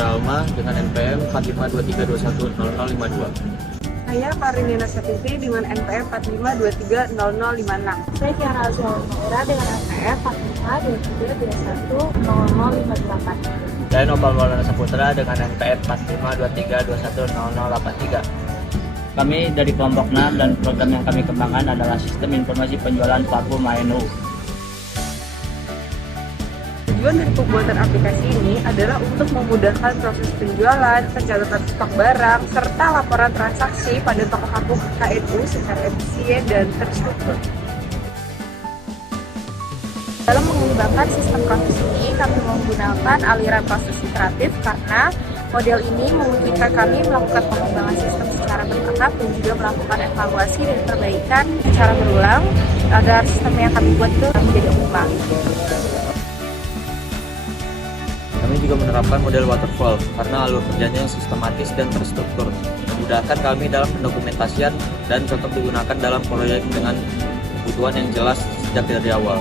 Putra Alma dengan NPM 4523210052. Saya Marinina Satifi dengan NPM 45230056. Saya Tiara Azwar Maura dengan NPM 4523210058. Saya Nopal Maulana Saputra dengan NPM 4523210083. Kami dari kelompok 6 dan program yang kami kembangkan adalah Sistem Informasi Penjualan Parfum ANU. Tujuan dari pembuatan aplikasi ini adalah untuk memudahkan proses penjualan, pencatatan stok barang, serta laporan transaksi pada toko kartu KNU secara efisien dan terstruktur. Dalam mengembangkan sistem proses ini, kami menggunakan aliran proses iteratif karena model ini memungkinkan kami melakukan pengembangan sistem secara bertahap dan juga melakukan evaluasi dan perbaikan secara berulang agar sistem yang kami buat itu menjadi optimal. Kami juga menerapkan model waterfall karena alur kerjanya sistematis dan terstruktur, memudahkan kami dalam pendokumentasian dan cocok digunakan dalam proyek dengan kebutuhan yang jelas sejak dari awal.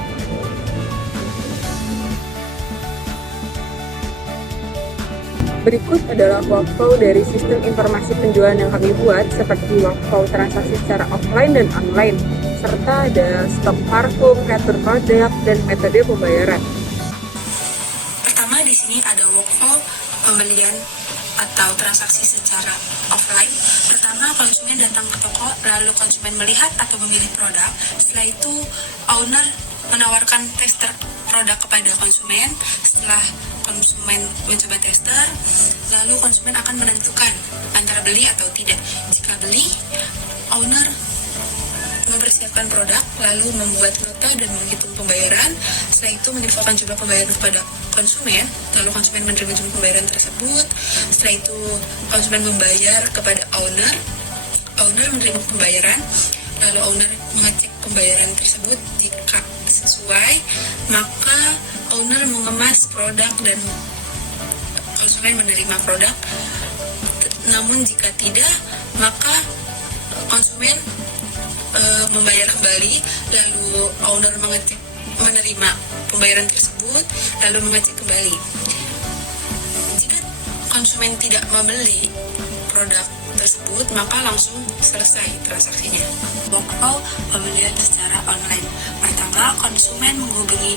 Berikut adalah workflow dari sistem informasi penjualan yang kami buat, seperti workflow transaksi secara offline dan online, serta ada stok parfum, retur produk, dan metode pembayaran. Pertama, di sini ada workflow pembelian atau transaksi secara offline. Pertama, konsumen datang ke toko, lalu konsumen melihat atau memilih produk. Setelah itu, owner menawarkan tester produk kepada konsumen. Setelah konsumen mencoba tester, lalu konsumen akan menentukan antara beli atau tidak. Jika beli, owner mempersiapkan produk, lalu membuat nota dan menghitung pembayaran. Setelah itu menginfokan jumlah pembayaran kepada konsumen, lalu konsumen menerima jumlah pembayaran tersebut. Setelah itu konsumen membayar kepada owner menerima pembayaran, lalu owner mengecek pembayaran tersebut. Jika sesuai, maka owner mengemas produk dan konsumen menerima produk. Namun jika tidak, maka konsumen membayar kembali, lalu owner menerima pembayaran tersebut, lalu mengecek kembali. Jika konsumen tidak membeli produk tersebut, maka langsung selesai transaksinya. Workflow pembelian secara online. Pertama, konsumen menghubungi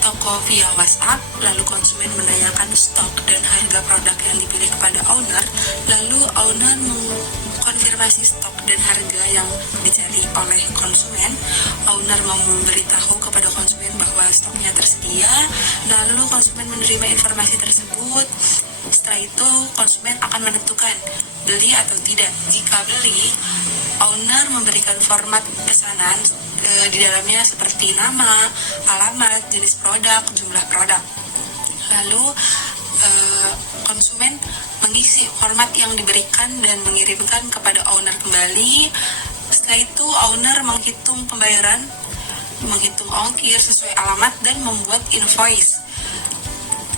toko via WhatsApp, lalu konsumen menanyakan stok dan harga produk yang dipilih kepada owner, lalu owner mengkonfirmasi stok dan harga yang dicari oleh konsumen. Owner memberitahu kepada konsumen bahwa stoknya tersedia, lalu konsumen menerima informasi tersebut. Setelah itu, konsumen akan menentukan beli atau tidak. Jika beli, owner memberikan format pesanan di dalamnya seperti nama, alamat, jenis produk, jumlah produk. Lalu konsumen mengisi format yang diberikan dan mengirimkan kepada owner kembali. Setelah itu owner menghitung pembayaran, menghitung ongkir sesuai alamat dan membuat invoice.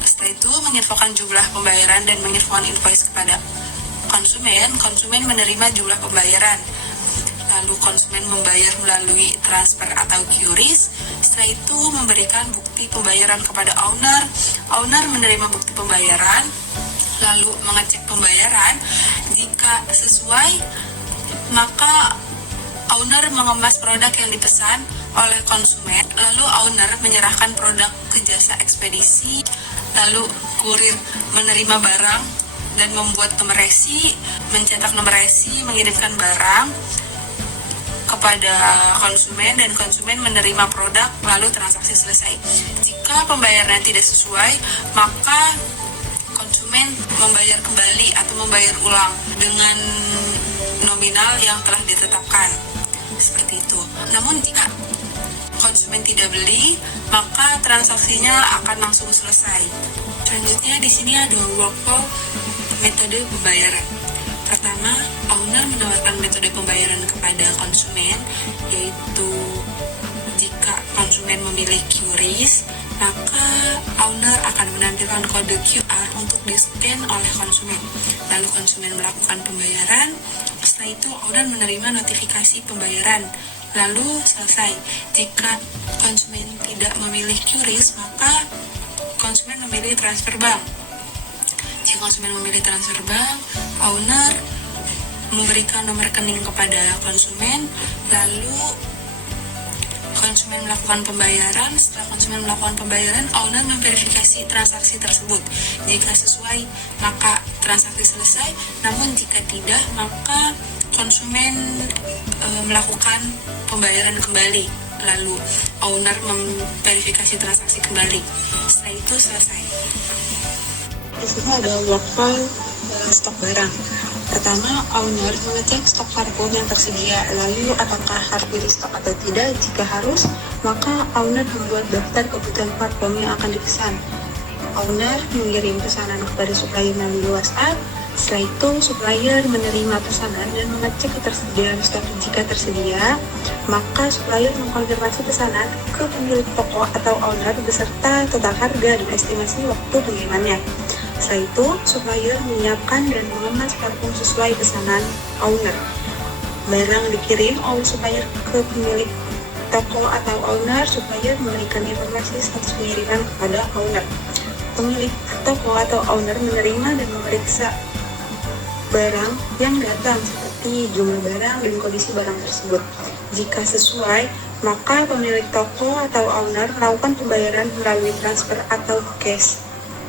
Setelah itu menginfokan jumlah pembayaran dan menginfokan invoice kepada konsumen menerima jumlah pembayaran. Lalu konsumen membayar melalui transfer atau QRIS. Setelah itu memberikan bukti pembayaran kepada owner menerima bukti pembayaran, lalu mengecek pembayaran. Jika sesuai, maka owner mengemas produk yang dipesan oleh konsumen, lalu owner menyerahkan produk ke jasa ekspedisi, lalu kurir menerima barang dan membuat nomor resi, mencetak nomor resi, mengirimkan barang kepada konsumen, dan konsumen menerima produk, lalu transaksi selesai. Jika pembayaran tidak sesuai, maka konsumen membayar kembali atau membayar ulang dengan nominal yang telah ditetapkan. Seperti itu. Namun jika konsumen tidak beli, maka transaksinya akan langsung selesai. Selanjutnya di sini ada workflow metode pembayaran. Pertama, owner menawarkan metode pembayaran kepada konsumen, yaitu jika konsumen memilih QRIS, maka owner akan menampilkan kode QR untuk di-scan oleh konsumen. Lalu konsumen melakukan pembayaran, setelah itu owner menerima notifikasi pembayaran, lalu selesai. Jika konsumen tidak memilih QRIS, maka konsumen memilih transfer bank. konsumen memilih transfer bank, owner memberikan nomor rekening kepada konsumen, lalu konsumen melakukan pembayaran. Setelah konsumen melakukan pembayaran, owner memverifikasi transaksi tersebut. Jika sesuai, maka transaksi selesai. Namun jika tidak, maka konsumen melakukan pembayaran kembali. Lalu owner memverifikasi transaksi kembali. Setelah itu selesai. Di sini ada workflow stok barang. Pertama, owner mengecek stok parfum yang tersedia, lalu apakah harus di stok atau tidak. Jika harus, maka owner membuat daftar kebutuhan parfum yang akan dipesan. Owner mengirim pesanan kepada supplier melalui WhatsApp. Setelah itu, supplier menerima pesanan dan mengecek ketersediaan stok. Jika tersedia, maka supplier mengkonfirmasi pesanan ke pemilik toko atau owner beserta total harga dan estimasi waktu pengirimannya. Setelah itu, supplier menyiapkan dan mengemas parfum sesuai pesanan owner. Barang dikirim oleh supplier ke pemilik toko atau owner, supplier memberikan informasi status pengiriman kepada owner. Pemilik toko atau owner menerima dan memeriksa barang yang datang seperti jumlah barang dan kondisi barang tersebut. Jika sesuai, maka pemilik toko atau owner melakukan pembayaran melalui transfer atau cash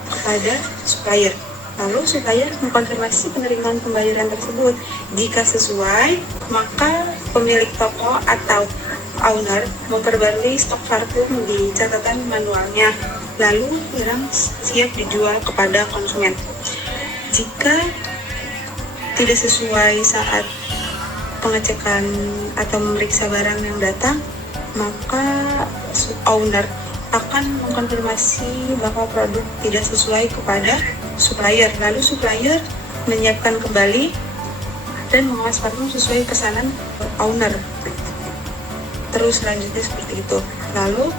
kepada supplier. Lalu supplier mengkonfirmasi penerimaan pembayaran tersebut. Jika sesuai, maka pemilik toko atau owner memperbarui stok parfum di catatan manualnya. Lalu barang siap dijual kepada konsumen. Jika tidak sesuai saat pengecekan atau memeriksa barang yang datang, maka owner akan mengkonfirmasi bahwa produk tidak sesuai kepada supplier. Lalu supplier menyiapkan kembali dan mengemas parfum sesuai pesanan owner. Terus selanjutnya seperti itu. Lalu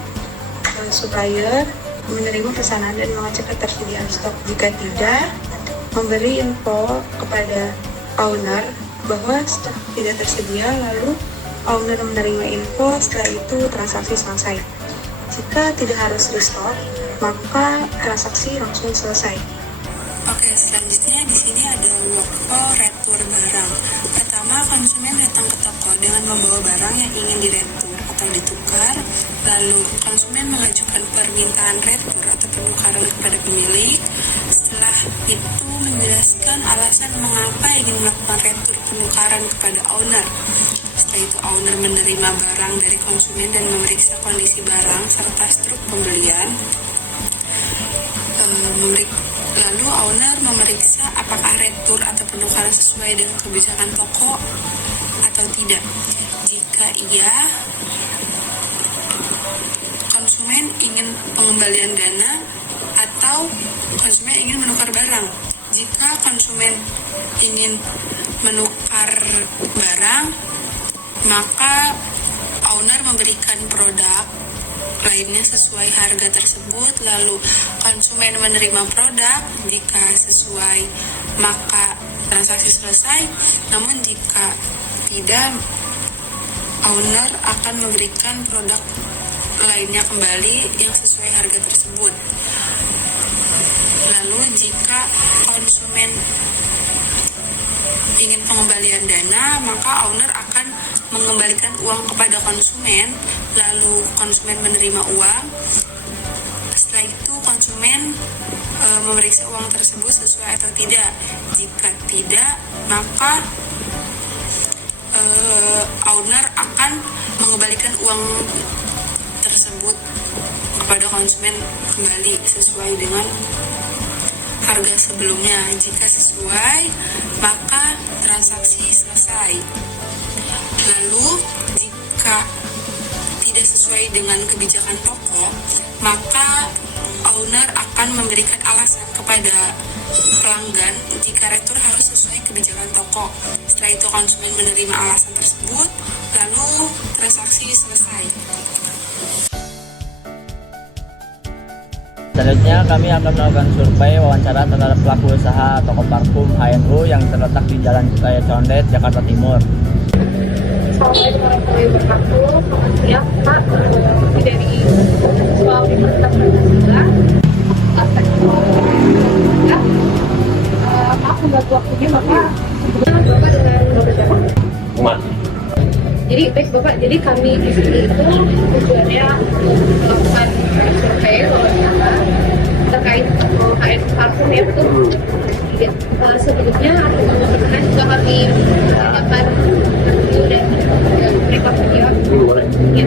supplier menerima pesanan dan mengecek ketersediaan stok. Jika tidak, memberi info kepada owner bahwa stok tidak tersedia, lalu owner menerima info. Setelah itu transaksi selesai. Jika tidak harus restock, maka transaksi langsung selesai. Oke, selanjutnya di sini ada workflow retur barang. Pertama, konsumen datang ke toko dengan membawa barang yang ingin diretur atau ditukar. Lalu konsumen mengajukan permintaan retur atau penukaran kepada pemilik. Setelah itu menjelaskan alasan mengapa ingin melakukan retur penukaran kepada owner. Setelah itu owner menerima barang dari konsumen dan memeriksa kondisi barang serta struk pembelian. Lalu owner memeriksa apakah retur atau penukaran sesuai dengan kebijakan toko atau tidak. Jika iya, konsumen ingin pengembalian dana atau konsumen ingin menukar barang. Jika konsumen ingin menukar barang, maka owner memberikan produk lainnya sesuai harga tersebut. Lalu konsumen menerima produk. Jika sesuai, maka transaksi selesai. Namun jika tidak, owner akan memberikan produk lainnya kembali yang sesuai harga tersebut. Lalu jika konsumen ingin pengembalian dana, maka owner akan mengembalikan uang kepada konsumen. Lalu konsumen menerima uang. Setelah itu konsumen memeriksa uang tersebut sesuai atau tidak. Jika tidak, maka owner akan mengembalikan uang tersebut kepada konsumen kembali sesuai dengan harga sebelumnya. Jika sesuai, maka transaksi selesai. Lalu jika tidak sesuai dengan kebijakan toko, maka owner akan memberikan alasan kepada pelanggan jika retur harus sesuai kebijakan toko. Setelah itu konsumen menerima alasan tersebut, lalu transaksi selesai. Selanjutnya kami akan melakukan survei wawancara terhadap pelaku usaha toko parfum HNU yang terletak di Jalan Raya Condet, Jakarta Timur. Assalamualaikum warahmatullahi wabarakatuh. Selamat siang, Pak. Dari Sekolah Universitas Pancasila, Aspek Sekolah Universitas Pancasila. Bapak dengan Bapak siapa? Umat. Jadi baik Bapak, jadi kami di sini itu tujuannya melakukan survei wawancara terkait HN parfum ya betul. Sebelumnya atau pernah juga kami menanyakan review dan mereka menjawab. Ya.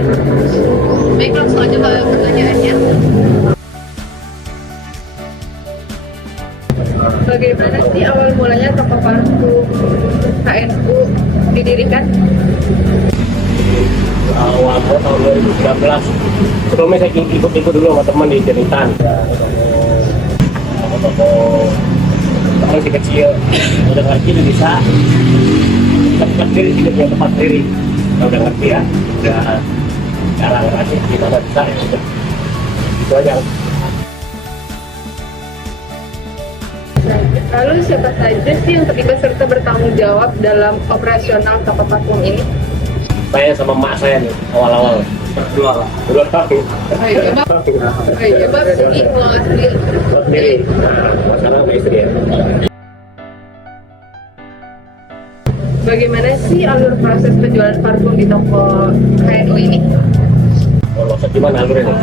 Baik, langsung aja ke pertanyaannya. Bagaimana sih awal mulanya toko parfum HNU didirikan? Awal tahun 2013. Sebelumnya saya ikut dulu sama teman di Jeritan. Toko masih kecil, udah ngerti udah bisa. Tempat sendiri tidak punya tempat sendiri. Udah ngerti ya, udah cara ngerti gimana bisa ya udah. Itu aja. Lalu siapa saja sih yang terlibat serta bertanggung jawab dalam operasional toko parfum ini? Saya sama emak saya nih awal-awal. Dua tahun. Ayo coba pergi ulang sendiri. Buat sendiri. Nah, sekarang sama istri ya. Bagaimana sih alur proses penjualan parfum di toko HNU ini? Kalau maksud gimana alurnya?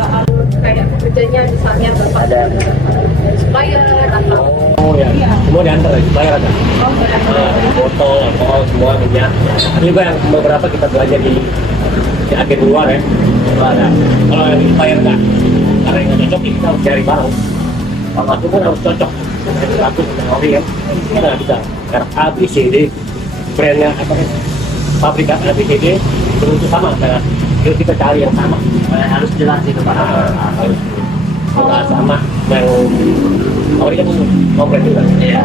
Kayak kerjanya misalnya Bapak ada supplier atau Oh ya, semua diantar ya, supplier ada. Botol, alkohol, semua minyak. Ada juga yang beberapa kita belajar di agen luar ya. Itu ada. Kalau yang supplier enggak, karena yang nggak cocok kita harus cari barang. Kalau itu pun harus cocok. Satu ori ya, kita nggak bisa. Merek A, B, C, D, brandnya apa ya? Pabrikan A, B, C, D, itu sama. Jadi kita cari yang sama. Harus jelas itu Pak. Harus nggak sama yang ori kan komplit juga. Iya.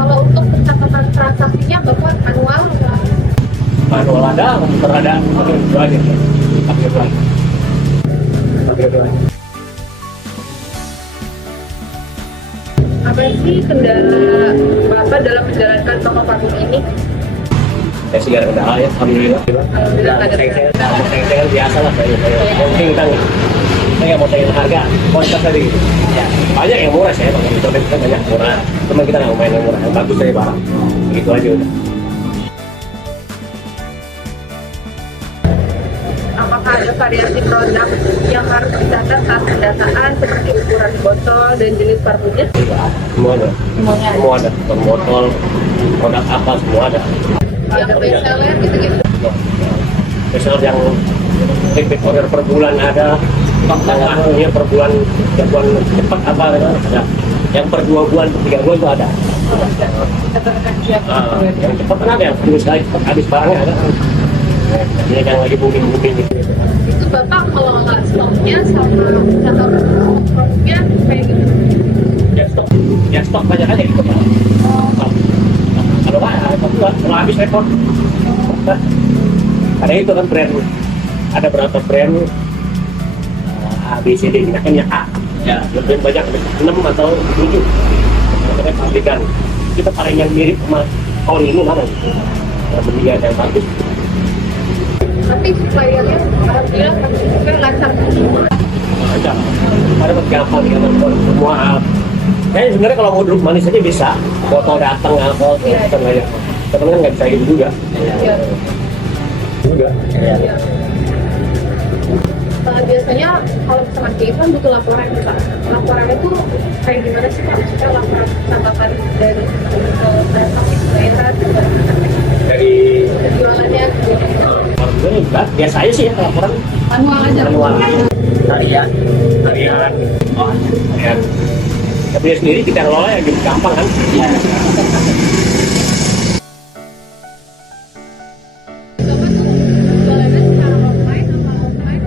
kalau untuk pencatatan transaksinya Bapak manual nggak? Manual ada, komputer ada, tapi itu aja. Pakai itu aja. Apa sih kendala Bapak dalam menjalankan toko parfum ini? Saya sih gak ada kendala ya, alhamdulillah. Alhamdulillah nggak ada kendala. Saya biasa lah, saya penting kan. Saya nggak mau saingin harga, kualitas tadi. Ya, banyak yang murah saya, kalau di copet kan banyak murah. Cuma kita nggak mau main yang murah, yang bagus dari barang. Begitu aja udah. Apakah ada variasi produk yang harus dicatat saat pendataan seperti ukuran botol dan jenis parfumnya? Semua ada. Semua ada. Botol, produk apa semua ada. Yang bestseller gitu-gitu. Bestseller yang repeat order per bulan ada. Yang per bulan cepat apa ada. Yang per 2 bulan, 3 bulan itu ada. Yang cepat kan ada, yang terus sekali cepat habis barangnya ada. Ini yang lagi booming gitu. Itu Bapak kalau nggak stoknya sama catatan produknya kayak gitu? Ya stok banyak aja gitu Pak. Kalau nggak, kalau habis repot. Ada itu kan brand, ada berapa brand A, B, C, D, minyaknya A. Ya, lebih banyak 6 atau 7. Makanya pabrikan. Kita paling yang mirip sama tahun ini mana? Belian yang bagus. Tapi suppliernya alhamdulillah juga lancar. Lancar. Ada gampang ya, semua. Kayaknya sebenarnya kalau mau duduk manis aja bisa. Botol datang, alkohol, kan banyak. Tapi kan nggak bisa gitu juga. Iya. Juga. Iya. Biasanya kalau misalkan kayak kan butuh laporan nih Pak. Laporannya tuh kayak gimana sih Pak? Maksudnya laporan catatan dari transaksi pembayaran Dari penjualannya gitu. kalau enggak, biasa aja sih ya laporan. Manual aja. Manual. Harian. Harian. Harian. Tapi dia sendiri kita kelola ya gitu gampang kan? Iya. Jualannya secara offline atau offline?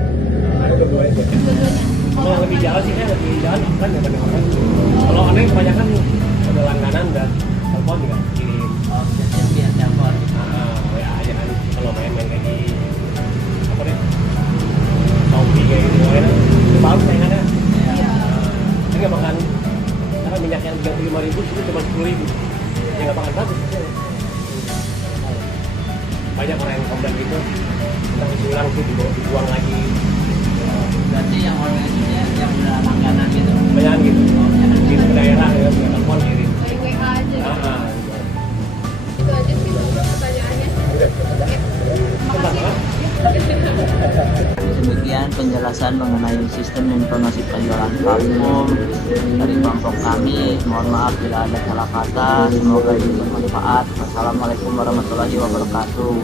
Kalau yang lebih jalan sih, lebih jalan kan ya pada online. Kalau online kebanyakan ada langganan dan telepon juga kirim. Oh, biasanya via telepon. WA aja kan. Kalau main-main kayak di apa deh? Shopee kayak gitu ya. Itu baru saingannya. Iya. Ini nggak bakalan karena minyak yang 35.000 itu cuma 10.000. Ya nggak bakalan bagus. Banyak orang yang komplain gitu. Kita isi ulang sih dibuang lagi. Berarti yang organisasinya yang udah langganan gitu. Banyak gitu. Kirim ke daerah ya, ke telepon kirim. Dari WA aja. penjelasan mengenai sistem informasi penjualan parfum dari kelompok kami. Mohon maaf bila ada salah kata. Semoga ini bermanfaat. Wassalamualaikum warahmatullahi wabarakatuh.